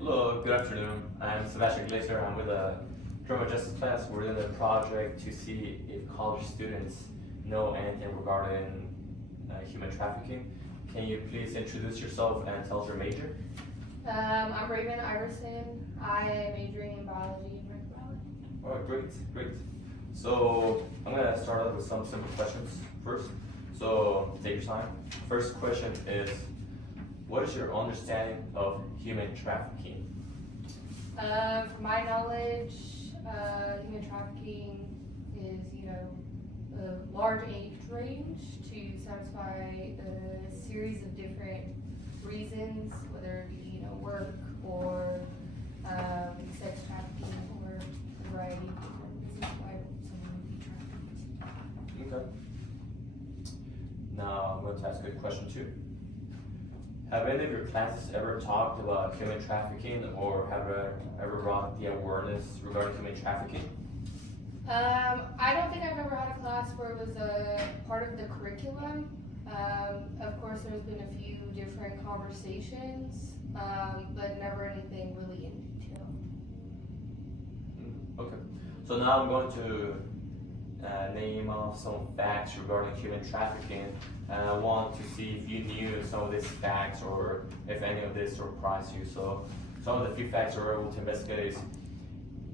Hello, good afternoon. I'm Sebastian Glazer. I'm with a criminal justice class. We're in a project to see if college students know anything regarding human trafficking. Can you please introduce yourself and tell us your major? I'm Raven Iverson. I am majoring in biology and microbiology. All right, great. So I'm gonna start out with some simple questions first. So take your time. First question is, what is your understanding of human trafficking? From my knowledge, human trafficking is, a large age range to satisfy a series of different reasons, whether it be, work or sex trafficking or a variety of different reasons why someone would be trafficked. Okay. Now I'm going to ask a good question too. Have any of your classes ever talked about human trafficking or have ever brought the awareness regarding human trafficking? I don't think I've ever had a class where it was a part of the curriculum. Of course, there's been a few different conversations, but never anything really in detail. Okay. So now I'm going to name off some facts regarding human trafficking, and I want to see if you knew some of these facts or if any of this surprised you. So some of the few facts we're able to investigate is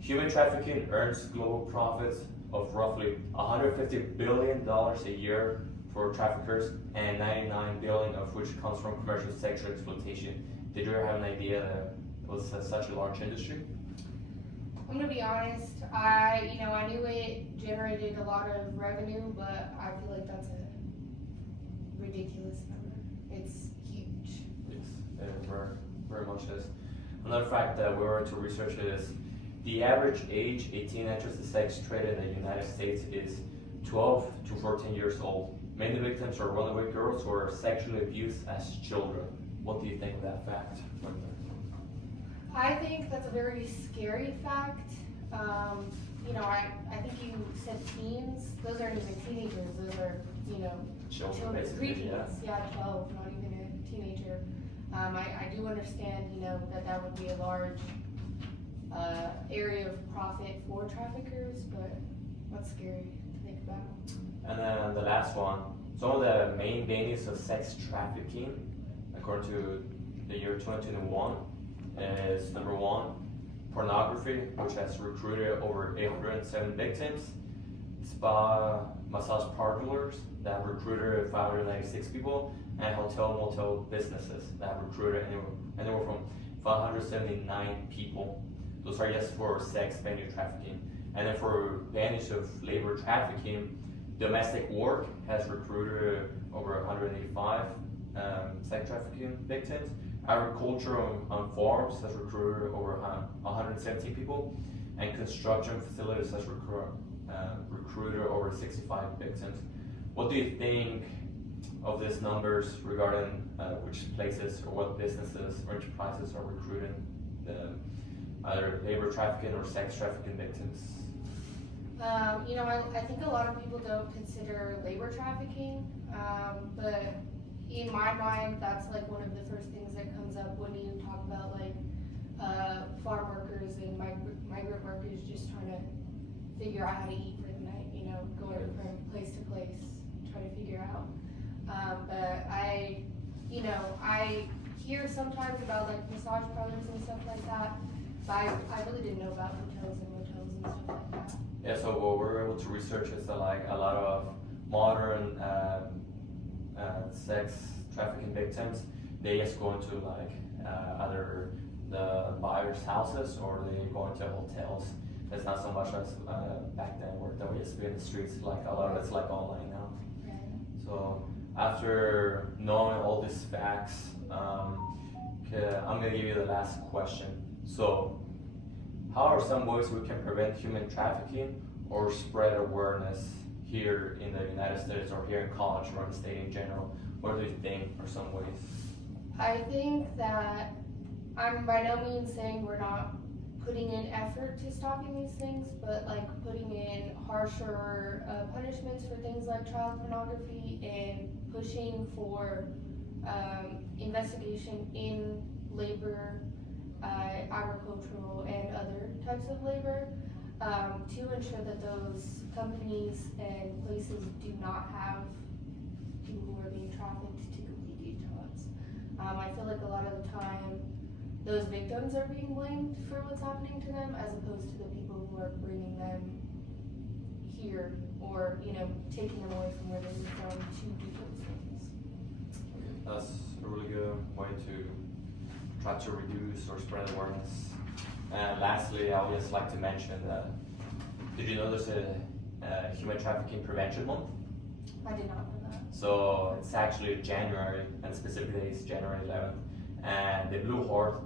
human trafficking earns global profits of roughly $150 billion a year for traffickers, and $99 billion of which comes from commercial sexual exploitation. Did you ever have an idea that it was such a large industry? I'm gonna be honest. I knew it generated a lot of revenue, but I feel like that's a ridiculous number. It's huge. Yes, it very much is. Another fact that we were to research is the average age a teenager to sex traded in the United States is 12 to 14 years old. Many victims are runaway girls who are sexually abused as children. What do you think of that fact? I think that's a very scary fact. I think you said teens. Those aren't even teenagers. Those are, Children, basically, preteens. Yeah, 12, not even a teenager. I do understand, that would be a large area of profit for traffickers, but that's scary to think about. And then the last one, some of the main venues of sex trafficking, according to the year 2021, is number one, pornography, which has recruited over 807 victims, spa massage parlors that have recruited 596 people, and hotel motel businesses that have recruited anywhere from 579 people. Those are just for sex venue trafficking. And then for venues of labor trafficking, domestic work has recruited over 185 sex trafficking victims. Agriculture on farms has recruited over 117 people, and construction facilities has recruited over 65 victims. What do you think of these numbers regarding which places or what businesses or enterprises are recruiting either labor trafficking or sex trafficking victims? I think a lot of people don't consider labor trafficking, but in my mind, that's like one of the first things that comes up when you talk about farm workers and migrant workers just trying to figure out how to eat for the night, going from place to place, trying to figure out. But I hear sometimes about massage parlors and stuff like that, but I really didn't know about hotels and motels and stuff like that. Yeah, so what we're able to research is that a lot of modern sex trafficking victims, they just go into either the buyer's houses or they go into hotels. It's not so much as back then where that we used to be in the streets. A lot of it's online now. Right. So after knowing all these facts, I'm gonna give you the last question. So, how are some ways we can prevent human trafficking or spread awareness here in the United States or here in college or in the state in general? What do you think are some ways? I think that I'm by no means saying we're not putting in effort to stopping these things, but putting in harsher punishments for things like child pornography and pushing for investigation in labor agricultural and other types of labor, to ensure that those companies and places do not have people who are being trafficked to complete these jobs. I feel like a lot of the time, those victims are being blamed for what's happening to them, as opposed to the people who are bringing them here, or taking them away from where they were from to do those things. Okay, that's a really good way to try to reduce or spread awareness. And lastly, I would just like to mention that, did you know there's a human trafficking prevention month? I did not know that. So it's actually January, and the specific day is January 11th. And the Blue Heart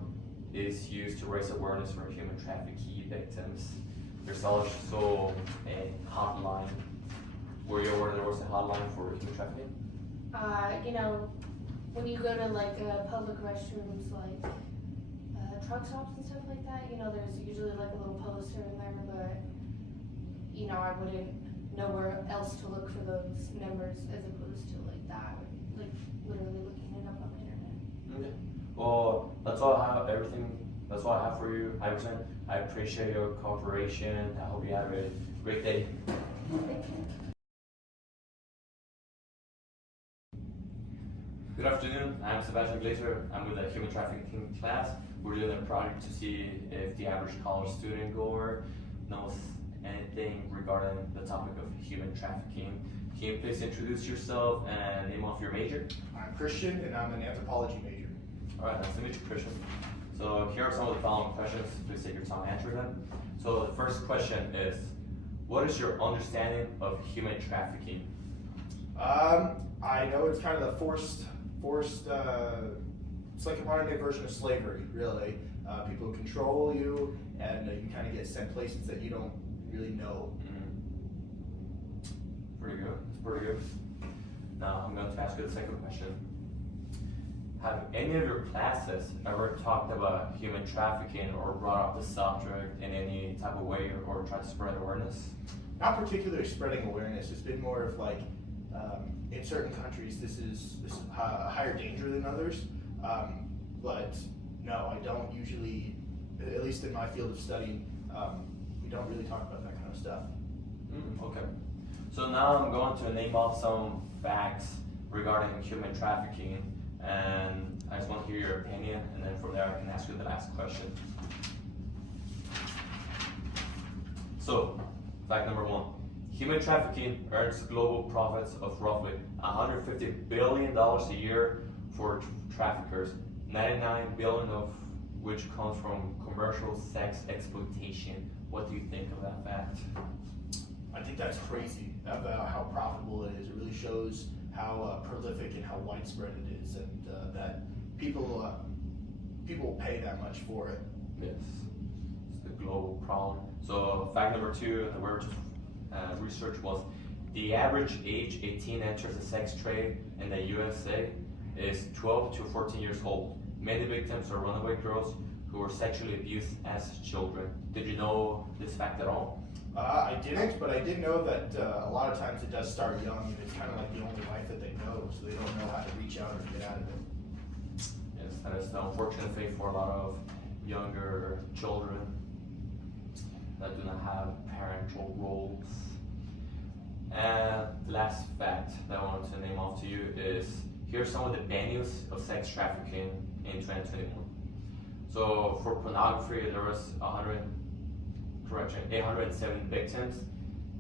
is used to raise awareness for human trafficking victims. There's also a hotline. Were you aware there was a hotline for human trafficking? When you go to public restrooms, truck stops and stuff like that, there's usually a little poster in there, but I wouldn't know where else to look for those numbers as opposed to that, literally looking it up on the internet. Okay. Well, that's all I have. That's all I have for you, Iverson. I appreciate your cooperation. I hope you have a great day. Thank you. Good afternoon. I'm Sebastian Glazer. I'm with the human trafficking class. We're doing a project to see if the average college student goer knows anything regarding the topic of human trafficking. Can you please introduce yourself and name off your major? I'm Christian, and I'm an anthropology major. All right, nice to meet you, Christian. So here are some of the following questions. Please take your time answering them. So the first question is, what is your understanding of human trafficking? I know it's kind of the forced. It's like a modern day version of slavery, really. People control you, and you kind of get sent places that you don't really know. Pretty good. It's pretty good. Now I'm going to ask you the second question. Have any of your classes ever talked about human trafficking or brought up the subject in any type of way or tried to spread awareness? Not particularly spreading awareness. It's been more of in certain countries, this is a higher danger than others. But no, I don't usually, at least in my field of study, we don't really talk about that kind of stuff. Okay. So now I'm going to name off some facts regarding human trafficking, and I just want to hear your opinion, and then from there I can ask you the last question. So, fact number one. Human trafficking earns global profits of roughly $150 billion a year for traffickers, 99 billion of which comes from commercial sex exploitation. What do you think of that fact? I think that's crazy about how profitable it is. It really shows how prolific and how widespread it is, and that people pay that much for it. Yes, it's the global problem. So fact number two, the word research was the average age a teen enters the sex trade in the USA is 12 to 14 years old. Many victims are runaway girls who were sexually abused as children. Did you know this fact at all? I didn't, but I did know that a lot of times it does start young, and it's kind of like the only life that they know, so they don't know how to reach out or get out of it. Yes, that is the unfortunate fate for a lot of younger children that do not have parental roles. And the last fact that I wanted to name off to you is, here's some of the venues of sex trafficking in 2021. So for pornography, there was 807 victims.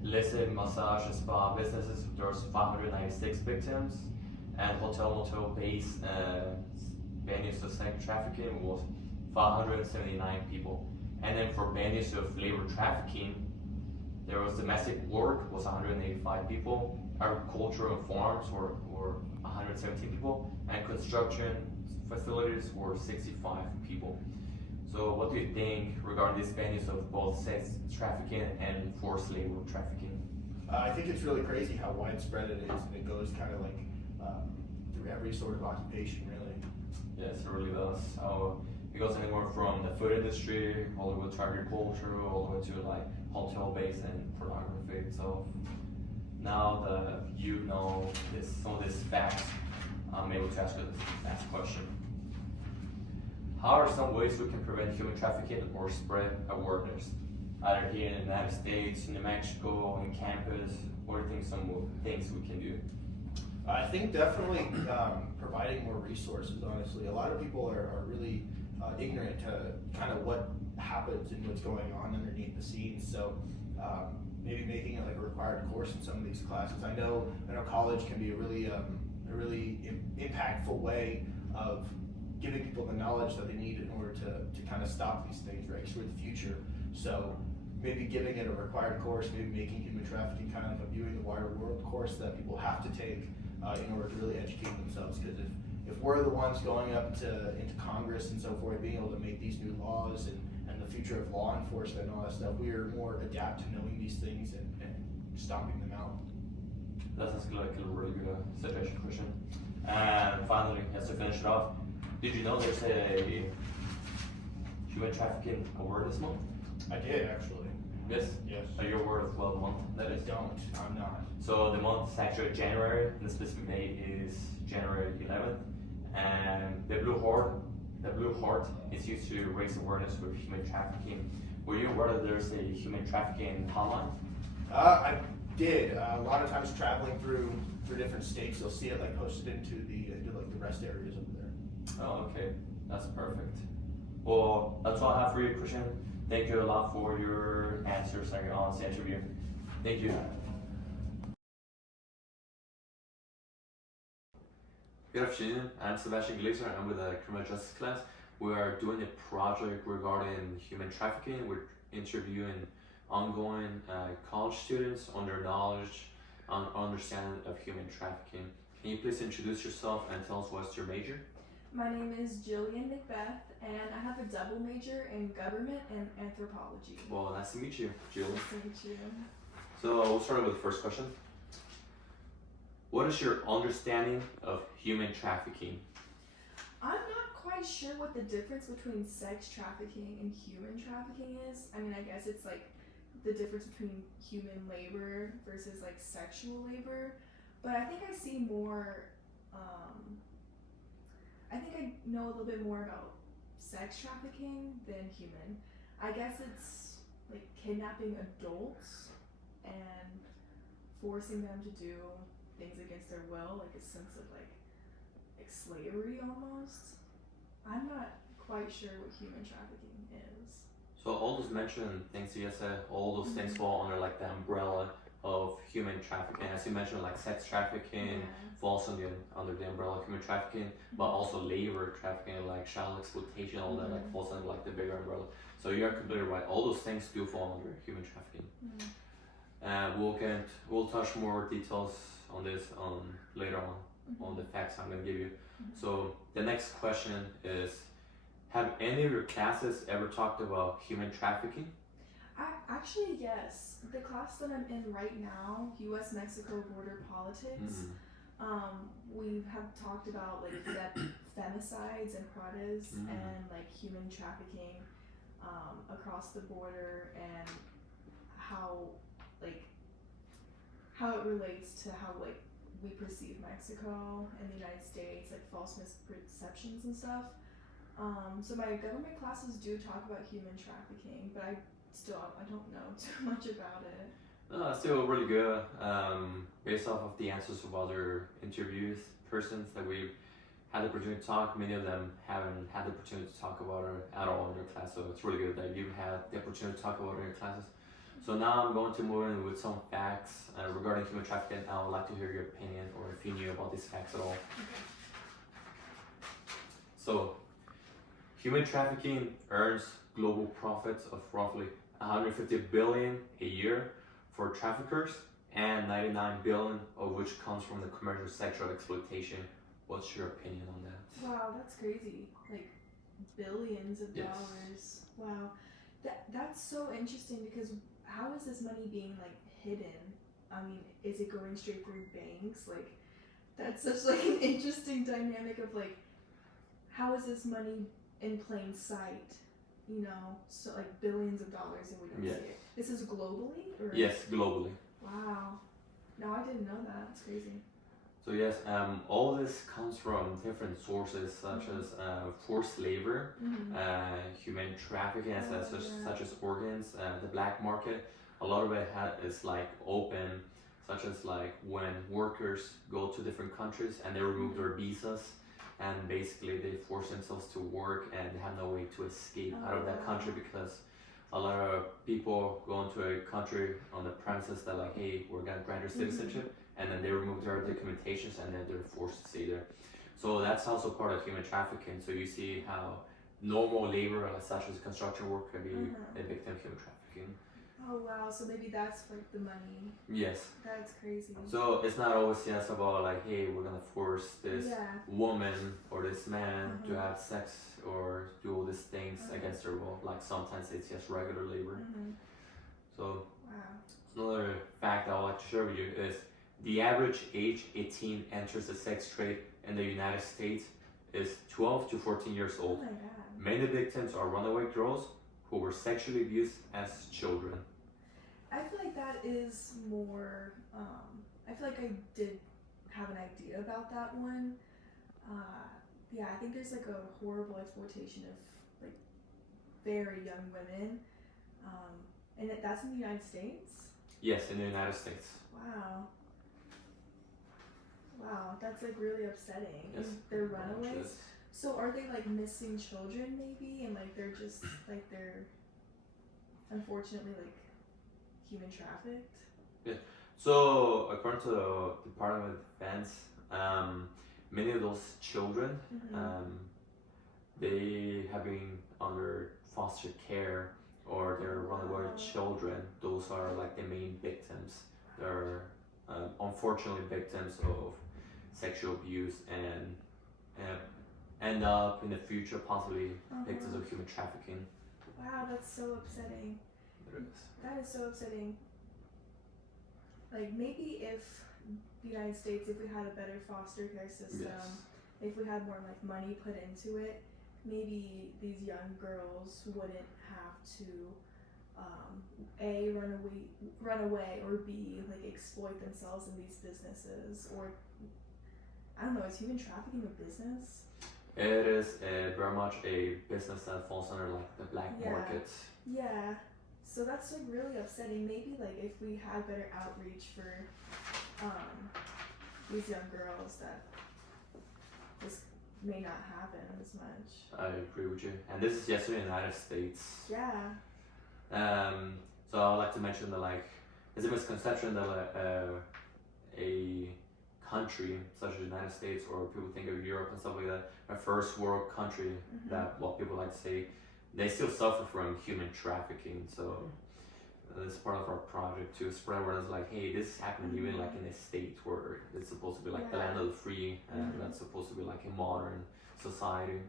Illicit massage and spa businesses, there was 596 victims. And hotel-motel based venues of sex trafficking was 579 people. And then for venues of labor trafficking, there was domestic work was 185 people, agriculture and farms were 117 people, and construction facilities were 65 people. So what do you think regarding these venues of both sex trafficking and forced labor trafficking? I think it's really crazy how widespread it is, and it goes kind of through every sort of occupation, really. Yes, it really does. So it goes anywhere from the food industry, all the way to agriculture, all the way to hotel-based and pornography itself. Now that you know some of these facts, I'm able to ask you the last question. How are some ways we can prevent human trafficking or spread awareness? Either here in the United States, in New Mexico, on campus, what do you think some things we can do? I think definitely providing more resources, honestly. A lot of people are really ignorant to kind of what happens and what's going on underneath the scenes. So maybe making it like a required course in some of these classes. I know college can be a really impactful way of giving people the knowledge that they need in order to kind of stop these things, right, for the future. So maybe giving it a required course, maybe making human trafficking kind of like a viewing the wider world course that people have to take in order to really educate themselves. Because if we're the ones going up into Congress and so forth, being able to make these new laws and the future of law enforcement and all that stuff, we are more adept to knowing these things and stomping them out. That sounds like a really good suggestion, Christian. And finally, as to finish it off, did you know there's a human trafficking awareness month? I did, actually. Yes? Yes. Are you aware of what month that is? I'm not. So the month is actually January, and the specific date is January 11th. And the Blue Heart is used to raise awareness with human trafficking. Were you aware that there's a human trafficking hotline? I did. A lot of times traveling through different states, you'll see it like posted into like the rest areas over there. Oh, okay. That's perfect. Well, that's all I have for you, Christian. Thank you a lot for your answers and your honest interview. Thank you. Good afternoon. I'm Sebastian Glazer. I'm with the criminal justice class. We are doing a project regarding human trafficking. We're interviewing ongoing college students on their knowledge and understanding of human trafficking. Can you please introduce yourself and tell us what's your major? My name is Jillian Macbeth, and I have a double major in government and anthropology. Well, nice to meet you, Jill. Nice to meet you. So we'll start with the first question. What is your understanding of human trafficking? I'm not quite sure what the difference between sex trafficking and human trafficking is. I mean, I guess it's like the difference between human labor versus like sexual labor. But I think I see more, I think I know a little bit more about sex trafficking than human. I guess it's like kidnapping adults and forcing them to do things against their will, like a sense of like slavery almost. I'm not quite sure what human trafficking is. So all those mentioned things you just said, all those things fall under like the umbrella of human trafficking. As you mentioned, like sex trafficking falls under the umbrella of human trafficking, but also labor trafficking, like child exploitation, all that like falls under like the bigger umbrella. So you're completely right. All those things do fall under human trafficking. We'll touch more details on this later on the facts I'm going to give you. So the next question is, have any of your classes ever talked about human trafficking? Actually, yes. The class that I'm in right now, U.S.-Mexico border politics, we have talked about like femicides and Juarez and like human trafficking across the border and how it relates to how like we perceive Mexico and the United States, like false misperceptions and stuff. So my government classes do talk about human trafficking, but I don't know too much about it. No, it's still really good. Based off of the answers of other persons that we've had the opportunity to talk, many of them haven't had the opportunity to talk about it at all in their class. So it's really good that you've had the opportunity to talk about it in your classes. So now I'm going to move in with some facts regarding human trafficking. I would like to hear your opinion or if you knew about these facts at all. Okay. So, human trafficking earns global profits of roughly 150 billion a year for traffickers and 99 billion of which comes from the commercial sexual exploitation. What's your opinion on that? Wow, that's crazy. Like billions of dollars. Wow. That's so interesting because how is this money being like hidden? I mean, is it going straight through banks? Like that's such like an interesting dynamic of like how is this money in plain sight? You know, so like billions of dollars and we don't see it. This is globally? Or? Yes, globally. Wow. No, I didn't know that. That's crazy. So yes, all this comes from different sources such as forced labor, human trafficking, such as organs, the black market. A lot of it is like open, such as like when workers go to different countries and they remove their visas, and basically they force themselves to work and they have no way to escape out of that country because a lot of people go into a country on the premises that like, hey, we're gonna grant your citizenship, and then they remove their documentations and then they're forced to stay there. So that's also part of human trafficking. So you see how normal labor, such as construction work, can be a victim of human trafficking. Oh wow, so maybe that's like the money. Yes. That's crazy. So it's not always just about like, hey, we're gonna force this woman or this man to have sex or do all these things against their will. Like sometimes it's just regular labor. So another fact I would like to share with you is the average age 18 enters the sex trade in the United States is 12 to 14 years old. Oh my god. Many victims are runaway girls who were sexually abused as children. I feel like that is more, I feel like I did have an idea about that one. Yeah, I think there's like a horrible exploitation of like very young women. And that's in the United States? Yes, in the United States. Wow. Wow, that's like really upsetting. Yes. They're runaways? So are they like missing children maybe? And like they're just like they're unfortunately like human trafficked? Yeah. So according to the Department of Defense, many of those children, they have been under foster care or they're runaway children. Those are like the main victims. They're unfortunately victims of sexual abuse and end up in the future possibly victims of human trafficking. Wow, that's so upsetting. That is so upsetting. Like maybe if the United States, if we had a better foster care system, if we had more like money put into it, maybe these young girls wouldn't have to A, run away, or B, like exploit themselves in these businesses, or I don't know, is human trafficking a business? It is very much a business that falls under like the black market. Yeah. So that's like really upsetting. Maybe like if we had better outreach for these young girls, that this may not happen as much. I agree with you. And this is just in the United States. Yeah. So I would like to mention that like there's a misconception that a country such as the United States or people think of Europe and stuff like that, a first world country, that what people like to say, they still suffer from human trafficking. So this is part of our project to spread awareness like, hey, this is happening even like in a state where it's supposed to be like the land of the free and that's supposed to be like a modern society.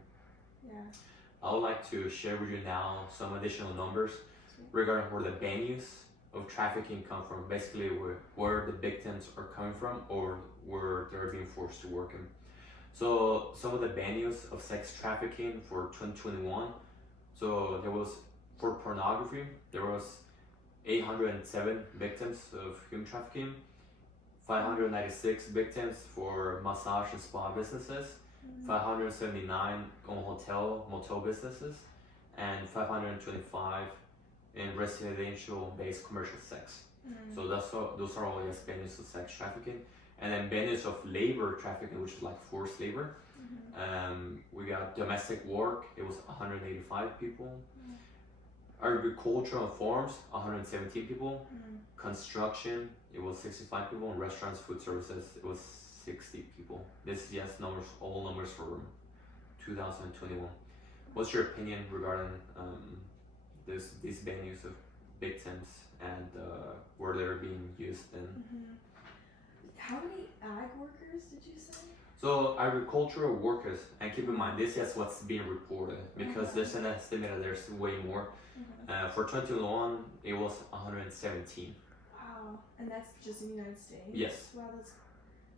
Yeah. I would like to share with you now some additional numbers regarding where the venues of trafficking come from, basically where the victims are coming from or where they're being forced to work in. So some of the venues of sex trafficking for 2021, so there was, for pornography, there was 807 victims of human trafficking, 596 victims for massage and spa businesses, 579 on hotel, motel businesses, and 525 in residential-based commercial sex. So those are all venues of sex trafficking. And then venues of labor trafficking, which is like forced labor. We got domestic work, it was 185 people. Agricultural farms, 117 people. Construction, it was 65 people. And restaurants, food services, it was 60 people. This is just numbers, all numbers for 2021. What's your opinion regarding these venues of victims and where they're being used in? How many ag workers did you say? So agricultural workers, and keep in mind this is what's being reported because there's an estimate that there's way more. For 2021, it was 117. Wow, and that's just in the United States? Yes. Wow,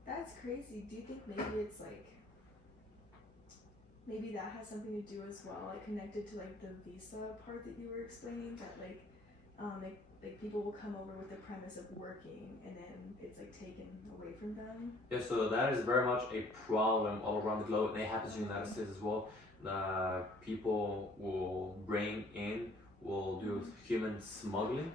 that's crazy. Do you think maybe it's like, maybe that has something to do as well, like connected to like the visa part that you were explaining, that like like people will come over with the premise of working, and then it's like taken away from them. Yeah, so that is very much a problem all around the globe, and it happens in the United States as well. The people will do human smuggling,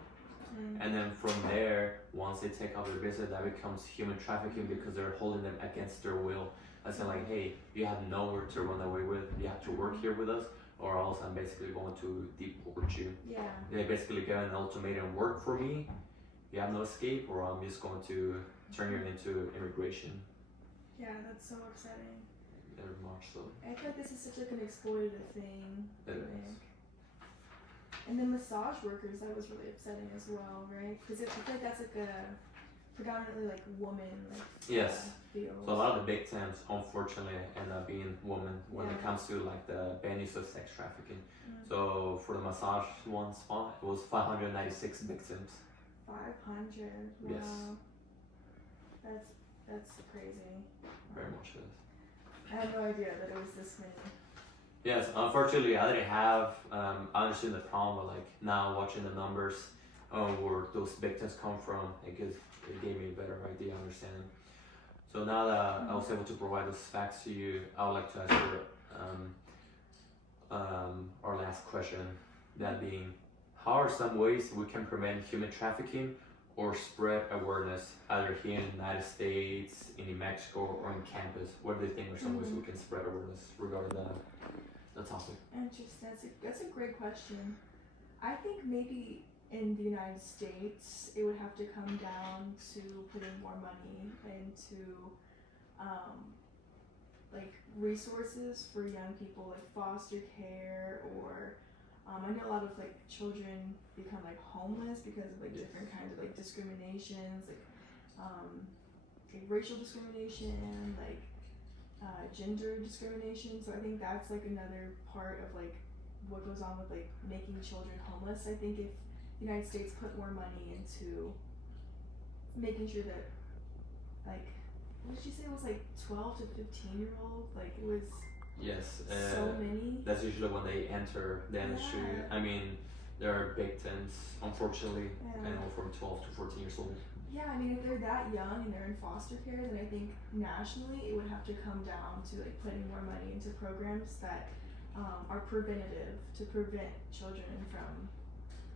and then from there, once they take out their visa, that becomes human trafficking because they're holding them against their will. I saying like, hey, you have nowhere to run away with. You have to work here with us, or else I'm basically going to deport you. Yeah. They basically give an ultimatum: work for me. You have no escape, or I'm just going to turn you into immigration. Yeah, that's so upsetting. Very much so. I feel like this is such like an exploitative thing. It is. And then massage workers, that was really upsetting as well, right? Because I feel like that's like a predominantly like woman like Yes. field. So a lot of the victims, unfortunately, end up being women when it comes to like the bad use of sex trafficking. So for the massage one spot, it was 596 victims. 500. Wow. Yes. That's crazy. Very much is. I had no idea that it was this many. Yes, unfortunately, I didn't have. I understand the problem, but like now watching the numbers, where those victims come from, it gave me a better idea, understanding. So now that I was able to provide those facts to you, I would like to ask you our last question. That being, how are some ways we can prevent human trafficking or spread awareness, either here in the United States, in New Mexico, or on campus? What do you think are some ways we can spread awareness regarding the topic? Interesting. That's a great question. I think maybe in the United States, it would have to come down to putting more money into like resources for young people, like foster care, or I know a lot of like children become like homeless because of like different kinds of like discriminations, like racial discrimination, like gender discrimination. So I think that's like another part of like what goes on with like making children homeless. I think if the United States put more money into making sure that like, what did you say it was like 12 to 15-year-old? Like it was Yes, so many. that's usually when they enter the industry. Yeah. I mean, there are victims, unfortunately, Yeah. I know, from 12 to 14 years old. Yeah, I mean, if they're that young and they're in foster care, then I think nationally it would have to come down to like putting more money into programs that are preventative to prevent children from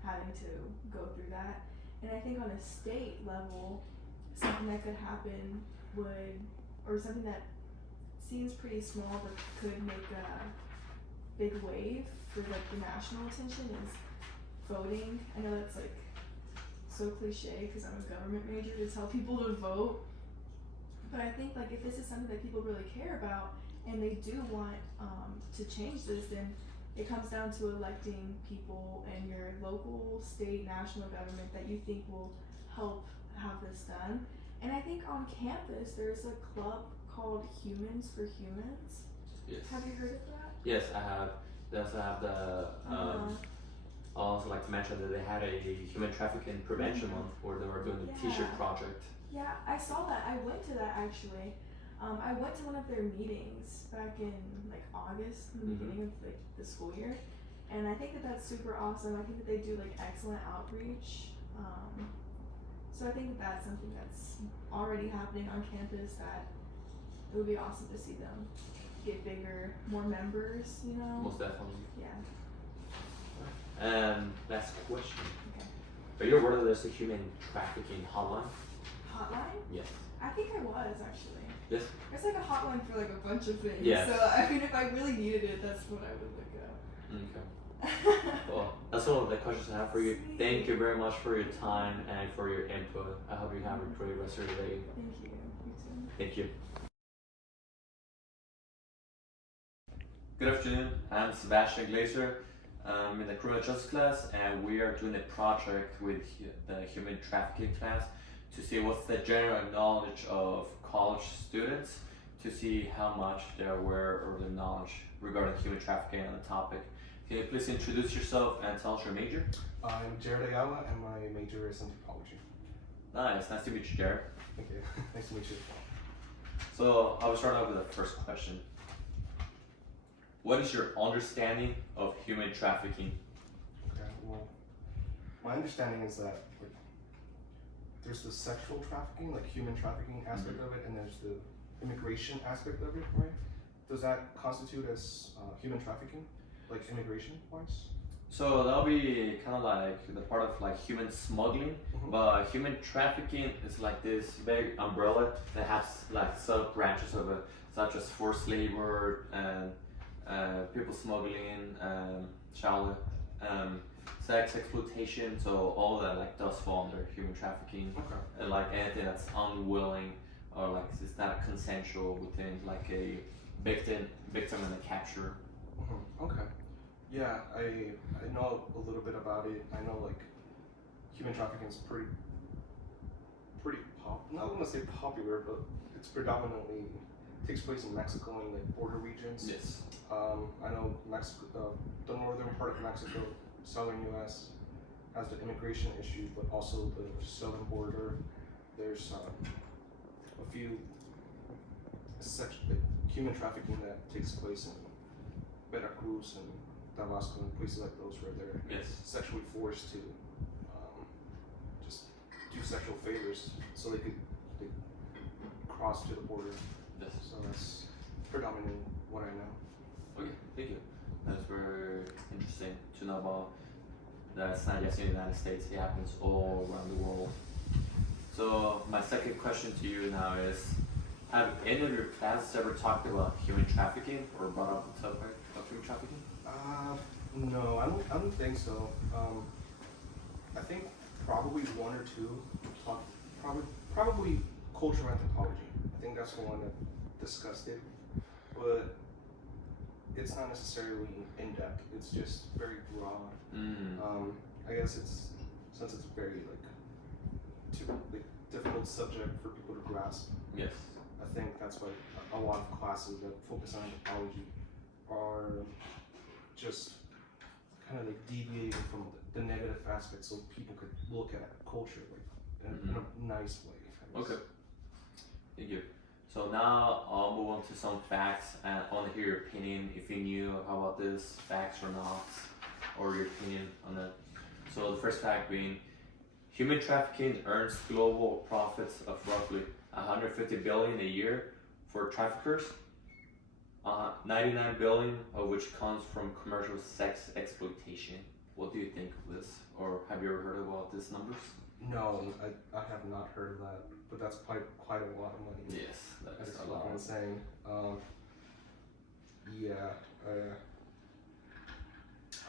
having to go through that. And I think on a state level, something that could happen would, or something that seems pretty small but could make a big wave for like the national attention is voting. I know that's like so cliche because I'm a government major to tell people to vote, but I think like if this is something that people really care about and they do want to change this, then it comes down to electing people in your local, state, national government that you think will help have this done. And I think on campus there's a club called Humans for Humans. Yes. Have you heard of that? Yes, I have. They also have the. I also like to mention that they had a human trafficking prevention month where they were doing the T-shirt project. Yeah, I saw that. I went to that actually. I went to one of their meetings back in like August, in the beginning of like the school year, and I think that that's super awesome. I think that they do like excellent outreach. So I think that that's something that's already happening on campus that it would be awesome to see them get bigger, more members, you know? Most definitely. Yeah. Last question. Okay. Are you aware that there's a human trafficking hotline? Hotline? Yes. I think I was actually. Yes. There's like a hotline for like a bunch of things. Yes. So I mean, if I really needed it, that's what I would look Okay. up. Well, that's all of the questions I have for you. Sweet. Thank you very much for your time and for your input. I hope you have a great rest of your day. Thank you. You too. Thank you. Good afternoon. I'm Sebastian Glazer. I'm in the criminal justice class, and we are doing a project with the human trafficking class to see what's the general knowledge of college students, to see how much they're aware of the knowledge regarding human trafficking on the topic. Can you please introduce yourself and tell us your major? I'm Jared Ayala, and my major is anthropology. Nice to meet you, Jared. Thank you. Nice to meet you. So I will start off with the first question. What is your understanding of human trafficking? Okay, well, my understanding is that like, there's the sexual trafficking, like human trafficking aspect of it, and there's the immigration aspect of it, right? Does that constitute as human trafficking, like immigration wise? So that'll be kind of like the part of like human smuggling, but human trafficking is like this big umbrella that has like sub branches of it, such as forced labor and people smuggling, child sex exploitation. So all that like does fall under human trafficking, Okay. and like anything that's unwilling or like it's not consensual within like a victim and a capture. Okay. Yeah, I know a little bit about it. I know like human trafficking is pretty not gonna say popular, but it's predominantly takes place in Mexico and like border regions. Yes. I know Mexico, the northern part of Mexico, southern U.S. has the immigration issue, but also the southern border. There's a few human trafficking that takes place in Veracruz and Tabasco and places like those where they're Yes. sexually forced to just do sexual favors so they could cross to the border. Yes. So that's predominantly what I know. Okay, thank you. That's very interesting to know about. That's not just in the United States, it happens all around the world. So my second question to you now is, have any of your classes ever talked about human trafficking or brought up the topic of human trafficking? No, I don't think so. I think probably one or two talk, probably cultural anthropology. I think that's the one that discussed it, but it's not necessarily in depth. It's just very broad. I guess since it's very like difficult subject for people to grasp. Yes. I think that's why a lot of classes that focus on anthropology are just kind of like deviating from the negative aspects so people could look at culture like in a nice way. I guess. Okay. Thank you. So now I'll move on to some facts and I want to hear your opinion if you knew about this, facts or not, or your opinion on it. So the first fact being, human trafficking earns global profits of roughly 150 billion a year for traffickers, 99 billion of which comes from commercial sex exploitation. What do you think of this, or have you ever heard about these numbers? No, I have not heard of that, but that's quite a lot of money. Yes, that's That's a what lot. I'm saying.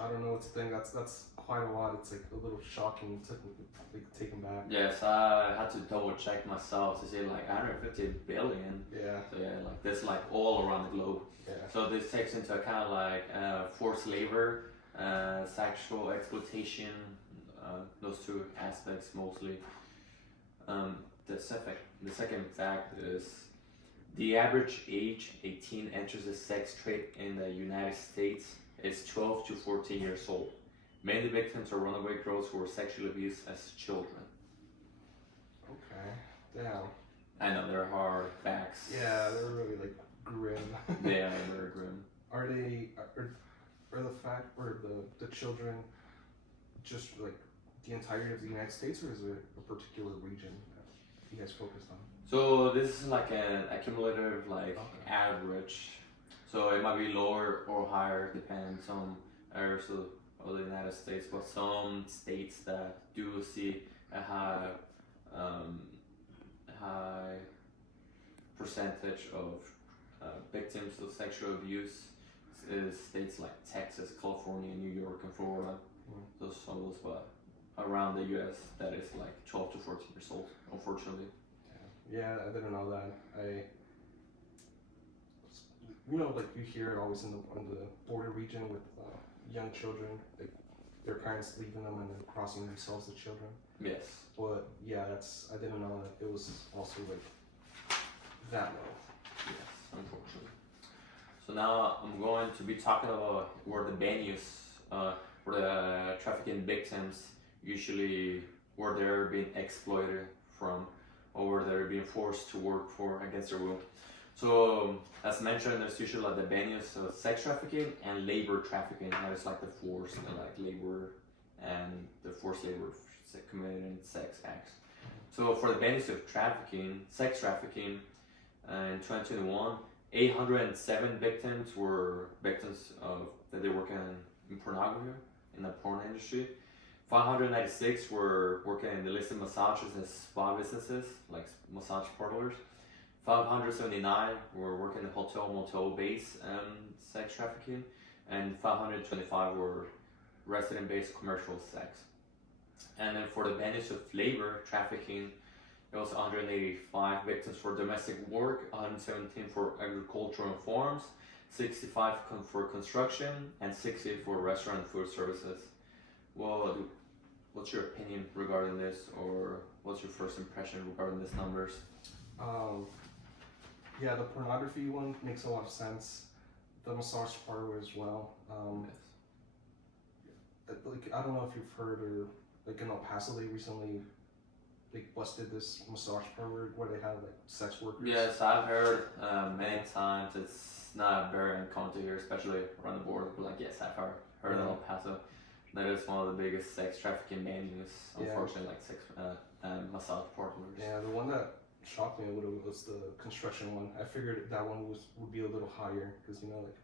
I don't know what to think. That's quite a lot. It's like a little shocking to like taken back. Yes, I had to double check myself to see like 150 billion. Yeah. So yeah, like this like all around the globe. Yeah. So this takes into account like forced labor, sexual exploitation, those two aspects mostly. The second fact is the average age a teen enters the sex trade in the United States is 12 to 14 years old. Many victims are runaway girls who were sexually abused as children. Okay. Damn. I know they're hard facts. Yeah, they're really like grim. They are very grim. Are they are the children just like the entirety of the United States, or is there a particular region that you guys focused on? So this is like an accumulative like Okay. average. So it might be lower or higher depends on areas of the United States, but some states that do see a high percentage of victims of sexual abuse is states like Texas, California, New York, and Florida. Those some of those, but around the U.S. that is like 12 to 14 years old, unfortunately. Yeah, I didn't know that. Like you hear it always in the border region with young children, like their parents leaving them and then crossing themselves, the children. Yes. But yeah, I didn't know that it was also like that low. Yes, unfortunately. So now I'm going to be talking about where the venues, where the trafficking victims usually, where they're being exploited from, or where they're being forced to work for against their will. So as mentioned, there's usually like the venues of sex trafficking and labor trafficking. That is like the forced like labor and the forced labor committed sex acts. So for the benefits of trafficking, sex trafficking, in 2021, 807 victims were victims of that they work in pornography in the porn industry. 596 were working in the listed massages and spa businesses like massage parlors. 579 were working in hotel motel base sex trafficking, and 525 were resident-based commercial sex. And then for the benefits of labor trafficking, there was 185 victims for domestic work, 117 for agricultural farms, 65 for construction, and 60 for restaurant and food services. Well, what's your opinion regarding this, or what's your first impression regarding these numbers? Yeah, the pornography one makes a lot of sense. The massage parlor as well. Like, I don't know if you've heard, or like in El Paso, they recently busted this massage parlor where they have like sex workers. Yes, I've heard many times. It's not very uncommon to hear, especially around the border. But like, yes, I've heard in El Paso. That is one of the biggest sex trafficking venues, unfortunately, like sex massage parlors. Yeah, the one that shocked me a little was the construction one. I figured that one would be a little higher because, you know, like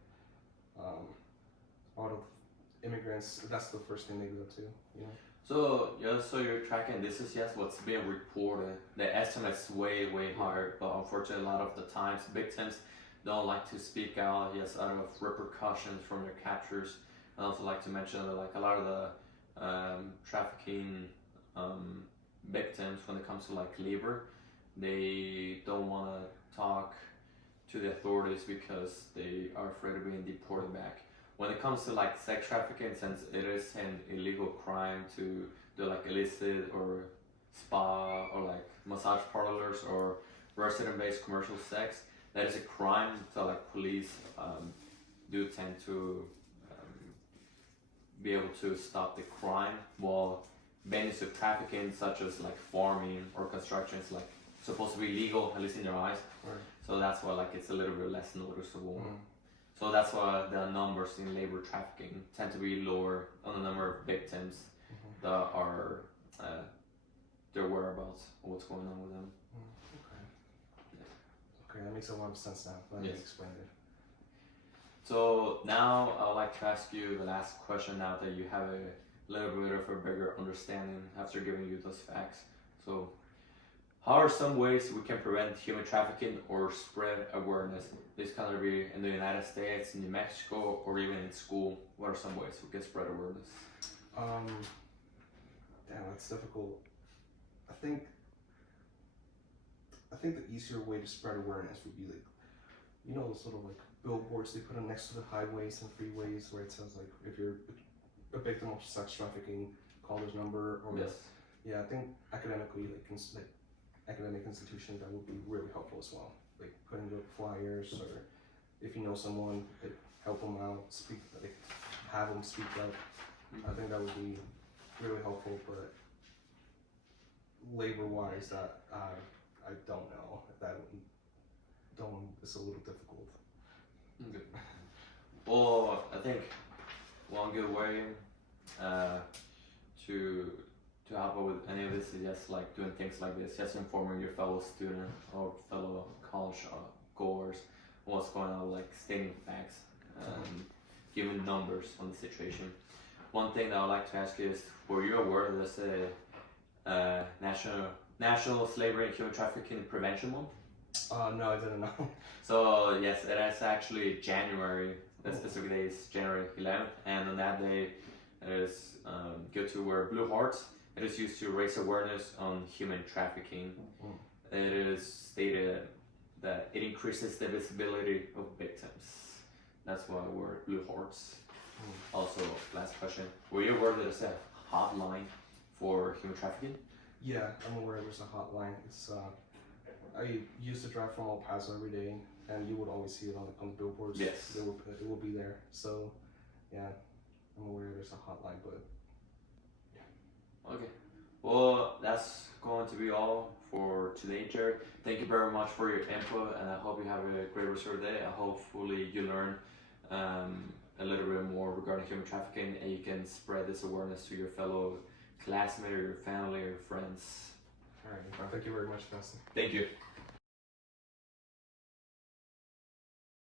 a lot of immigrants, that's the first thing they go to, you know. So you're tracking, this is just what's being reported. The estimate's way higher, but unfortunately a lot of the times victims don't like to speak out, yes, out of repercussions from their captures. I also like to mention that like a lot of the trafficking victims, when it comes to like labor, they don't want to talk to the authorities because they are afraid of being deported back. When it comes to like sex trafficking, since it is an illegal crime to do like illicit or spa or like massage parlors or resident-based commercial sex, that is a crime. So like police do tend to be able to stop the crime, while benefits of trafficking such as like farming or construction is like supposed to be legal, at least in their eyes. Right. So that's why like it's a little bit less noticeable. Mm. So that's why the numbers in labor trafficking tend to be lower on the number of victims that are their whereabouts or what's going on with them. Okay, that makes a lot of sense now. Let me explain it. So now I would like to ask you the last question now that you have a little bit of a bigger understanding after giving you those facts. So how are some ways we can prevent human trafficking or spread awareness? This can either be in the United States, in New Mexico, or even in school. What are some ways we can spread awareness? Damn, that's difficult. I think the easier way to spread awareness would be like, you know, those sort of like billboards they put on next to the highways and freeways where it says like, if you're a victim of sex trafficking, call this number. Or yeah, I think academically, like academic institutions, that would be really helpful as well. Like putting up flyers, or if you know someone, like, help them out, have them speak up. I think that would be really helpful. But labor-wise, that I don't know. It's a little difficult. Okay. Well, I think one good way to help out with any of this is just like doing things like this, just informing your fellow student or fellow college goers what's going on, like stating facts, giving numbers on the situation. One thing that I'd like to ask you is, were you aware there's a National Slavery and Human Trafficking Prevention Month? No, I didn't know. So yes, it is actually January. The specific day is January 11th, and on that day, it is good to wear blue hearts. It is used to raise awareness on human trafficking. It is stated that it increases the visibility of victims. That's why I wear blue hearts. Also, last question: were you aware that there's a hotline for human trafficking? Yeah, I'm aware there's a hotline. It's I used to drive from El Paso every day, and you would always see it on the billboards. Yes. It will be there. So, yeah, I'm aware there's a hotline, but yeah. Okay. Well, that's going to be all for today, Jared. Thank you very much for your input, and I hope you have a great rest of your day. Hopefully you learn a little bit more regarding human trafficking, and you can spread this awareness to your fellow classmates, or your family, or your friends. All right, thank you very much, Dustin. Thank you.